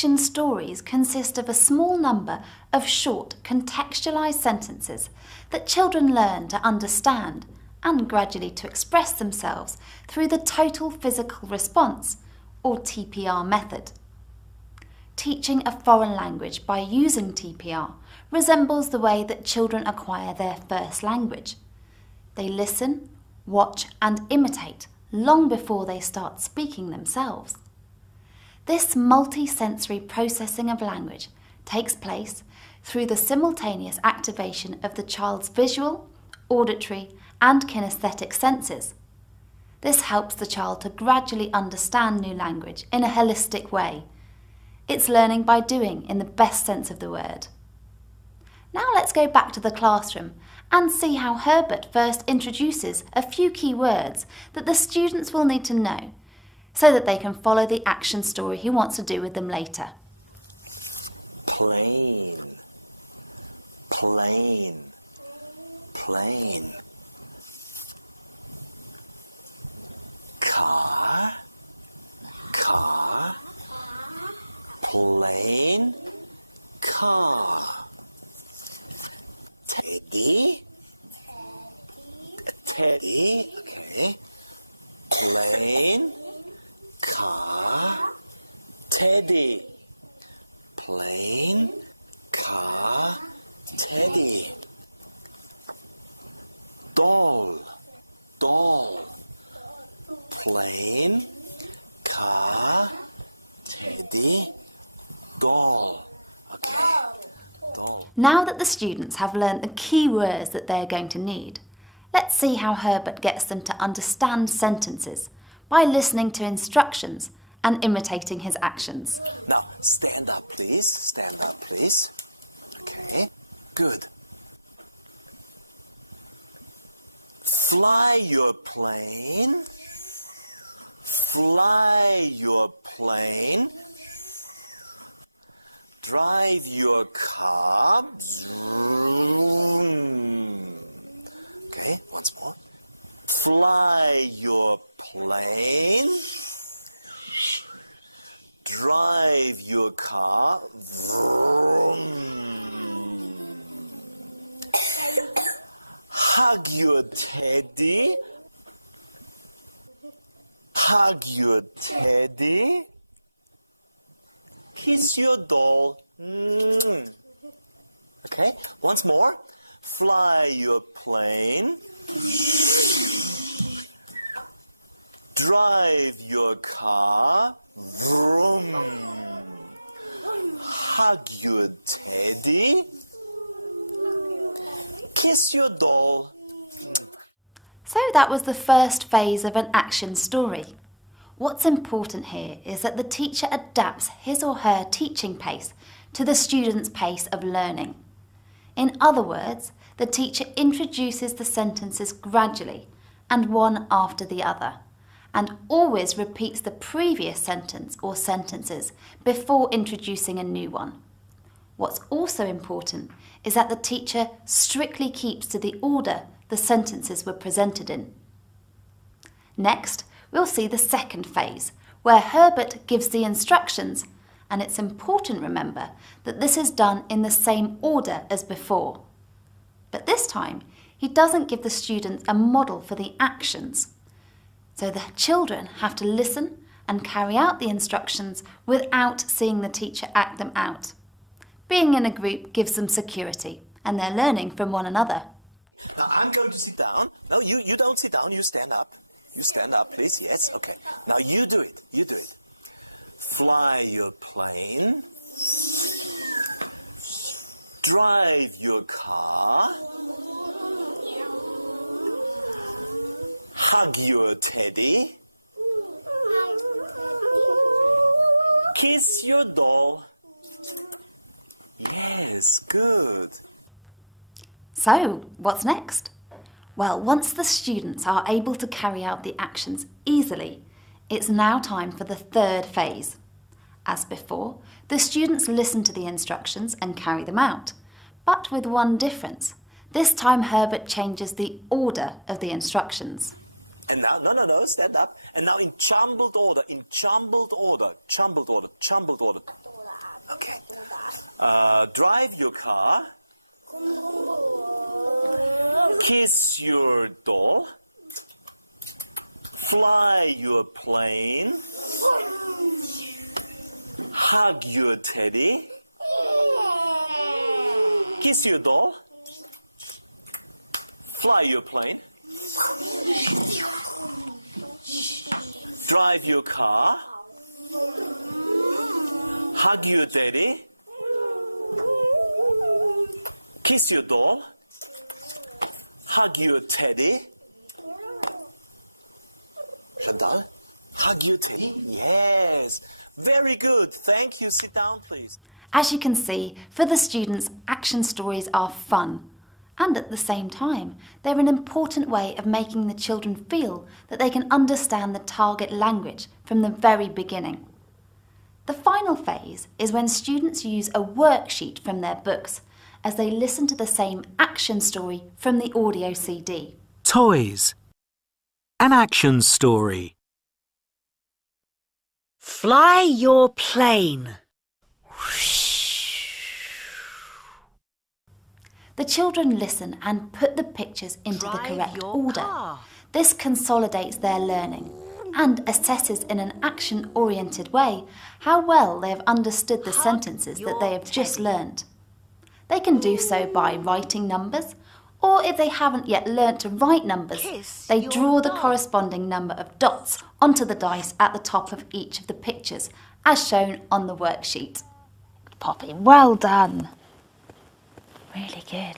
action stories consist of a small number of short, contextualised sentences that children learn to understand and gradually to express themselves through the total physical response, or TPR method. Teaching a foreign language by using TPR resembles the way that children acquire their first language. They listen, watch and imitate long before they start speaking themselves. This multi-sensory processing of language takes place through the simultaneous activation of the child's visual, auditory and kinesthetic senses. This helps the child to gradually understand new language in a holistic way. It's learning by doing in the best sense of the word. Now let's go back to the classroom and see how Herbert first introduces a few key words that the students will need to know so that they can follow the action story he wants to do with them later. Plane, plane, plane. Car, car, plane, car. Teddy, teddy, okay. Plane, car, teddy. Plane, car, teddy. Doll, doll. Plane, car, teddy, doll. Okay, doll. Now that the students have learned the key words that they are going to need, let's see how Herbert gets them to understand sentences by listening to instructions and imitating his actions. Now, stand up, please. Stand up, please. Okay, good. Fly your plane. Fly your plane. Drive your car. Zoom. Okay, once more. Fly your plane. Drive your car. Vroom. Hug your teddy. Hug your teddy. Kiss your doll. Okay, once more. Fly your plane. Drive your car. Vroom. Hug your teddy. Kiss your doll. So that was the first phase of an action story. What's important here is that the teacher adapts his or her teaching pace to the student's pace of learning. In other words, the teacher introduces the sentences gradually and one after the other, and always repeats the previous sentence or sentences before introducing a new one. What's also important is that the teacher strictly keeps to the order the sentences were presented in. Next, we'll see the second phase, where Herbert gives the instructions, and it's important, remember, that this is done in the same order as before. But this time, he doesn't give the students a model for the actions. So the children have to listen and carry out the instructions without seeing the teacher act them out. Being in a group gives them security, and they're learning from one another. Now I'm going to sit down. No, you don't sit down, you stand up. You stand up, please, yes, okay. Now you do it, you do it. Fly your plane. Drive your car. Hug your teddy. Kiss your doll. Yes, good. So, what's next? Well, once the students are able to carry out the actions easily, it's now time for the third phase. As before, the students listen to the instructions and carry them out, but with one difference. This time Herbert changes the order of the instructions. And now, no, stand up. And now in jumbled order, jumbled order. Okay. Drive your car. Kiss your doll. Fly your plane. Hug your teddy. Kiss your doll. Fly your plane. Drive your car. Hug your daddy. Kiss your doll. Hug your teddy. Chantal, hug your teddy? Yes. Very good. Thank you. Sit down, please. As you can see, for the students, action stories are fun. And at the same time, they're an important way of making the children feel that they can understand the target language from the very beginning. The final phase is when students use a worksheet from their books as they listen to the same action story from the audio CD. Toys. An action story. Fly your plane. The children listen and put the pictures into the correct order. This consolidates their learning and assesses in an action-oriented way how well they have understood the sentences that they have just learned. They can do so by writing numbers, or if they haven't yet learnt to write numbers, they draw the corresponding number of dots onto the dice at the top of each of the pictures, as shown on the worksheet. Poppy, well done. Really good.